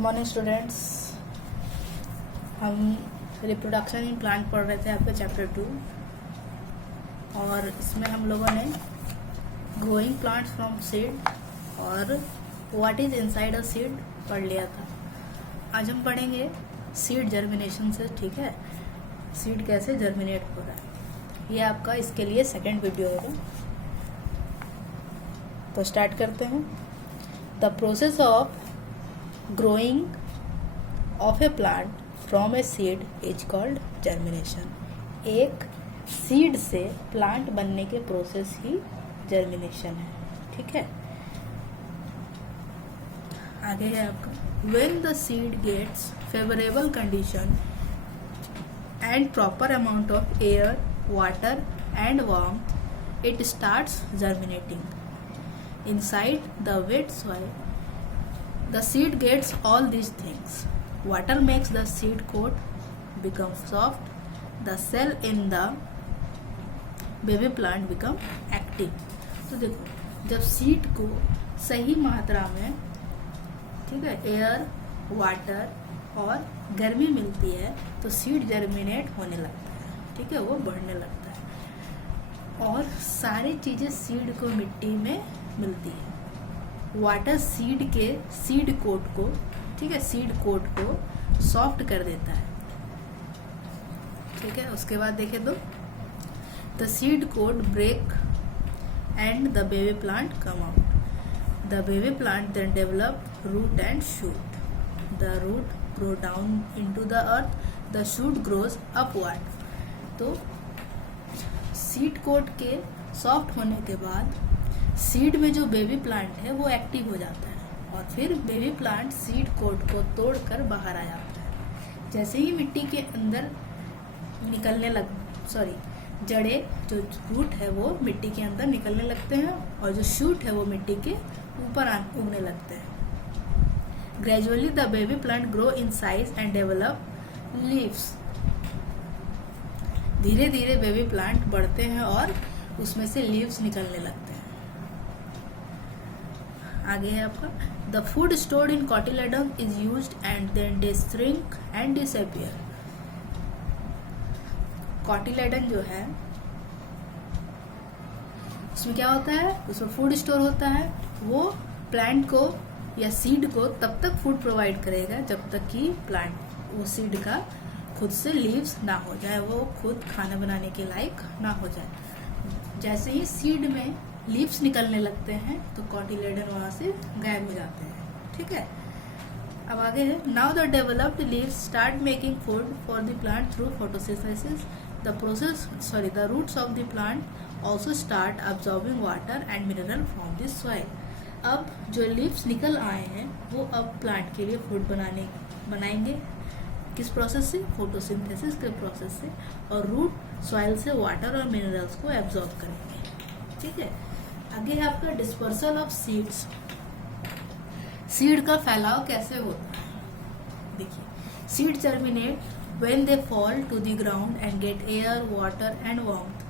Morning students. हम reproduction in plant पढ़ रहे थे आपका चैप्टर 2 और इसमें हम लोगों ने ग्रोइंग प्लांट्स फ्रॉम सीड और what is inside a seed पढ़ लिया था। आज हम पढ़ेंगे सीड जर्मिनेशन से। ठीक है, सीड कैसे जर्मिनेट हो रहा है, ये आपका इसके लिए सेकेंड वीडियो होगा। तो स्टार्ट करते हैं। The process of growing of a plant from a seed is called germination। एक सीड से प्लांट बनने के प्रोसेस ही जर्मिनेशन है। ठीक है, आगे है आपका when the seed gets favorable condition and proper amount of air, water and warmth, it starts germinating inside the wet soil। The seed gets all these things. Water makes the seed coat become soft. The cell in the baby plant become active। तो देखो, जब seed को सही मात्रा में, ठीक है, air, water और गर्मी मिलती है तो सीड जर्मिनेट होने लगता है। ठीक है, वो बढ़ने लगता है और सारी चीजें सीड को मिट्टी में मिलती है। वाटर सीड के सीड कोट को, ठीक है, सीड कोट को सॉफ्ट कर देता है। ठीक है, उसके बाद देखे तो the seed coat break and the baby plant come out. The baby plant then develop root and shoot. The root grow down into the earth, the shoot grows upward. तो सीड कोट के soft होने के बाद seed में जो baby plant है वो active हो जाता है और फिर बेबी प्लांट सीड कोट को तोड़कर बाहर आ जाता है। जैसे ही मिट्टी के अंदर निकलने जड़े जो रूट है वो मिट्टी के अंदर निकलने लगते हैं और जो शूट है वो मिट्टी के ऊपर उगने लगते हैं। Gradually the baby plant grow in size and develop leaves. धीरे धीरे बेबी प्लांट बढ़ते हैं और उसमें से लीव्स निकलने लगते हैं। आगे है आपका the food stored in cotyledon is used and then they shrink and disappear. Cotyledon जो है उसमें क्या होता है, उसमें फूड स्टोर होता है। वो प्लांट को या सीड को तब तक फूड प्रोवाइड करेगा जब तक कि प्लांट वो सीड का खुद से लीव्स ना हो जाए, वो खुद खाना बनाने के लायक ना हो जाए। जैसे ही सीड में लीव्स निकलने लगते हैं तो कॉटिलेडन वहां से गायब हो जाते हैं। ठीक है, अब आगे है now the developed leaves start making food for the plant through photosynthesis. The roots of the plant also start absorbing water and mineral from the soil. अब जो लीव्स निकल आए हैं वो अब प्लांट के लिए फूड बनाएंगे। किस प्रोसेस से? फोटोसिंथेसिस के प्रोसेस से। और रूट सॉइल से वाटर और मिनरल्स को एब्सॉर्ब करेंगे। ठीक है, आगे है आपका डिस्पर्सल ऑफ सीड्स। सीड का फैलाव कैसे होता है? देखिए, seed germinate when they fall to the ground and get air, water and warmth.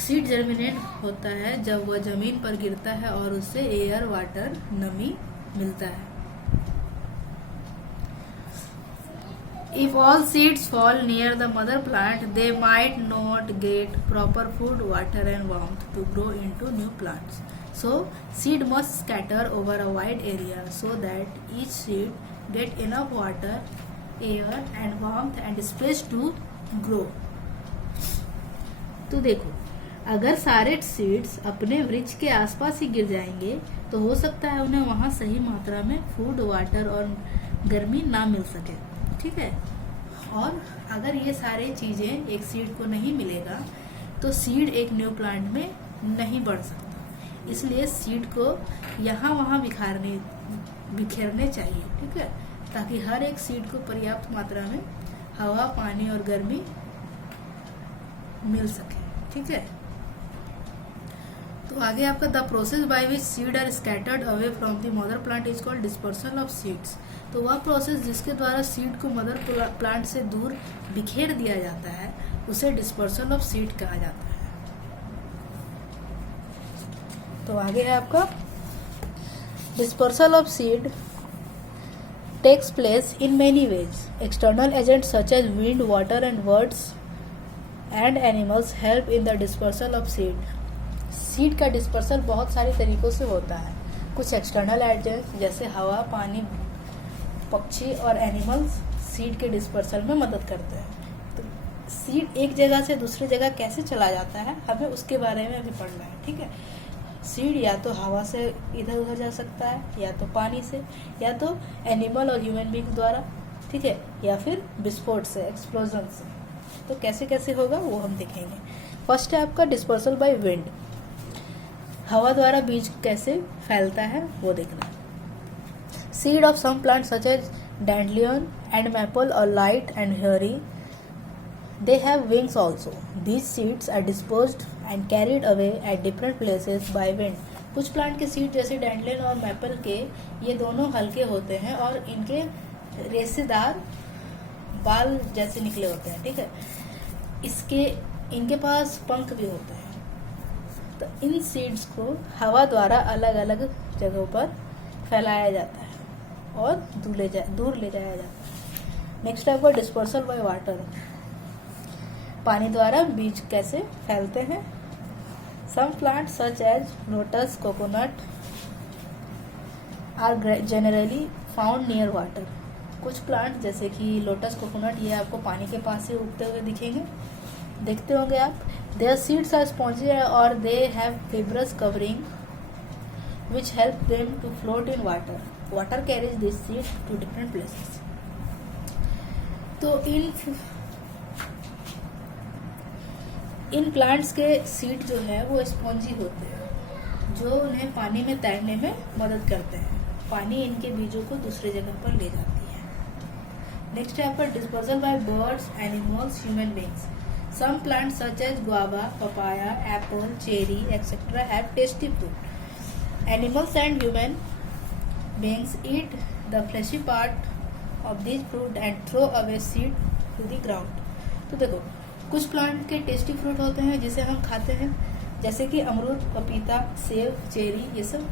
Seed germinate होता है जब वह जमीन पर गिरता है और उससे एयर, वाटर, नमी मिलता है। If all seeds fall near the mother plant, they might not get proper food, water and warmth to grow into new plants. So, seed must scatter over a wide area so that each seed get enough water, air and warmth and space to grow. तो देखो, अगर सारे seeds अपने वृक्ष के आसपास ही गिर जाएंगे तो हो सकता है उन्हें वहां सही मात्रा में फूड, वाटर और गर्मी ना मिल सके। ठीक है, और अगर ये सारे चीजें एक सीड को नहीं मिलेगा तो सीड एक न्यू प्लांट में नहीं बढ़ सकता। इसलिए सीड को यहाँ वहाँ बिखेरने चाहिए। ठीक है, ताकि हर एक सीड को पर्याप्त मात्रा में हवा, पानी और गर्मी मिल सके। ठीक है, तो आगे आपका the process by which seed are scattered away from the mother plant is called dispersal of seeds. तो वह प्रोसेस जिसके द्वारा सीड को मदर प्लांट से दूर बिखेर दिया जाता है उसे डिस्पर्सल ऑफ सीड कहा जाता है। तो आगे है आपका dispersal of seed takes place in many ways. External agents such as wind, water and birds and animals help in the dispersal of seed. Seed का डिस्पर्सल बहुत सारे तरीकों से होता है. कुछ एक्सटर्नल एजेंट्स जैसे हवा, पानी, पक्षी और एनिमल्स सीड के डिस्पर्सल में मदद करते हैं. तो सीड एक जगह से दूसरी जगह कैसे चला जाता है, हमें उसके बारे में अभी पढ़ना है. ठीक है. सीड या तो हवा से इधर उधर जा सकता है, या तो पानी से, या तो एनिमल और ह्यूमन बींग द्वारा. ठीक है. या फिर विस्फोट से, एक्सप्लोजन से. तो कैसे कैसे होगा वो हम देखेंगे. फर्स्ट है आपका डिस्पर्सल बाय विंड. हवा द्वारा बीज कैसे फैलता है वो देखना. Seed of some plant such as dandelion and maple और light and hairy, they have wings also. These seeds are dispersed and carried away at different places by wind. कुछ प्लांट के सीड जैसे डैंडलियन और मैपल के ये दोनों हल्के होते हैं और इनके रेशेदार बाल जैसे निकले होते हैं. ठीक है. इनके पास पंख भी होते हैं. तो इन सीड्स को हवा द्वारा अलग अलग जगहों पर फैलाया जाता है और दूर ले जाया जाता है. नेक्स्ट आपका डिस्पर्सल बाय वाटर. पानी द्वारा बीज कैसे फैलते हैं. Some plant such as lotus, coconut are generally found near water. कुछ प्लांट जैसे कि लोटस, कोकोनट ये आपको पानी के पास से उगते हुए दिखेंगे, देखते होंगे आप. देयर सीड्स आर स्पॉन्जी और they have fibrous covering which help them to float in water. Water carries this seed to different places. तो इन प्लांट्स के सीड जो है वो स्पॉन्जी होते हैं, जो उन्हें पानी में तैरने में मदद करते हैं. पानी इनके बीजों को दूसरी जगह पर ले जाती है. नेक्स्ट है आपका dispersal by birds, animals, human beings. Some plants such as guava, papaya, apple, cherry etcetera have tasty fruit. Animals and human beings eat the fleshy part of this fruit and throw away seed to the ground. तो देखो, कुछ plant के tasty fruit होते हैं जिसे हम खाते हैं, जैसे कि अमरूद, पपीता, सेब, चेरी. ये सब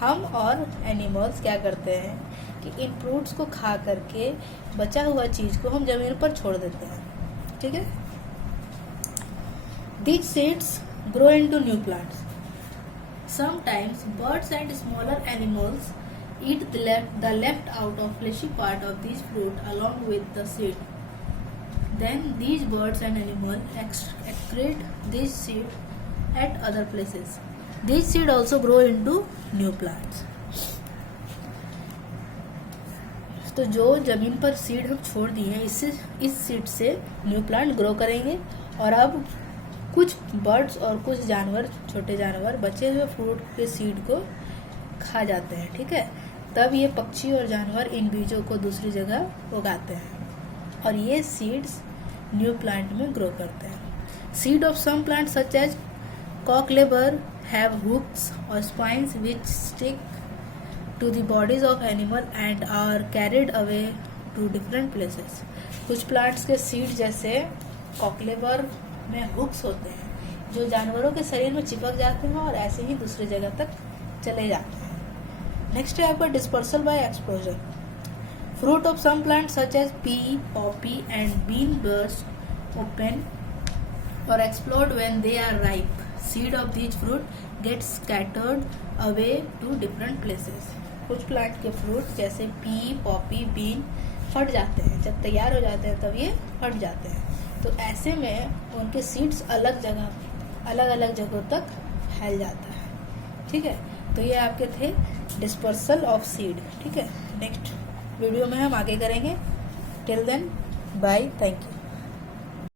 हम और एनिमल्स क्या करते हैं कि इन फ्रूट्स को खा करके बचा हुआ चीज को हम जमीन पर छोड़ देते हैं. ठीक है. These seeds grow into new plants. Sometimes birds and smaller animals eat the left out of fleshy part of these fruit along with the seed. Then these birds and animals excrete these seed at other places. These seed also grow into new plants. तो जो जमीन पर seed हम छोड़ दिए हैं, इस seed से न्यू प्लांट ग्रो करेंगे. और अब कुछ बर्ड्स और कुछ जानवर, छोटे जानवर बचे हुए फ्रूट के सीड को खा जाते हैं. ठीक है. तब ये पक्षी और जानवर इन बीजों को दूसरी जगह उगाते हैं और ये सीड्स न्यू प्लांट में ग्रो करते हैं. Seed of some plant such as cocklebur have hooks और spines which stick to the bodies of animal and are carried away to different places. कुछ प्लांट्स के सीड जैसे कॉकलेबर में hooks होते हैं जो जानवरों के शरीर में चिपक जाते हैं और ऐसे ही दूसरी जगह तक चले जाते हैं. नेक्स्ट है आपका dispersal by exposure. Fruit of some plants such as pea, poppy and bean burst open or explode when they are ripe. Seed of these fruit gets scattered away to different places. कुछ plant के fruit जैसे P, Poppy, been फट जाते हैं. जब तैयार हो जाते हैं तब ये फट जाते हैं. तो ऐसे में उनके सीड्स अलग अलग जगहों तक फैल जाता है. ठीक है. तो ये आपके थे डिस्पर्सल ऑफ सीड. ठीक है. नेक्स्ट वीडियो में हम आगे करेंगे. Till then bye. Thank you.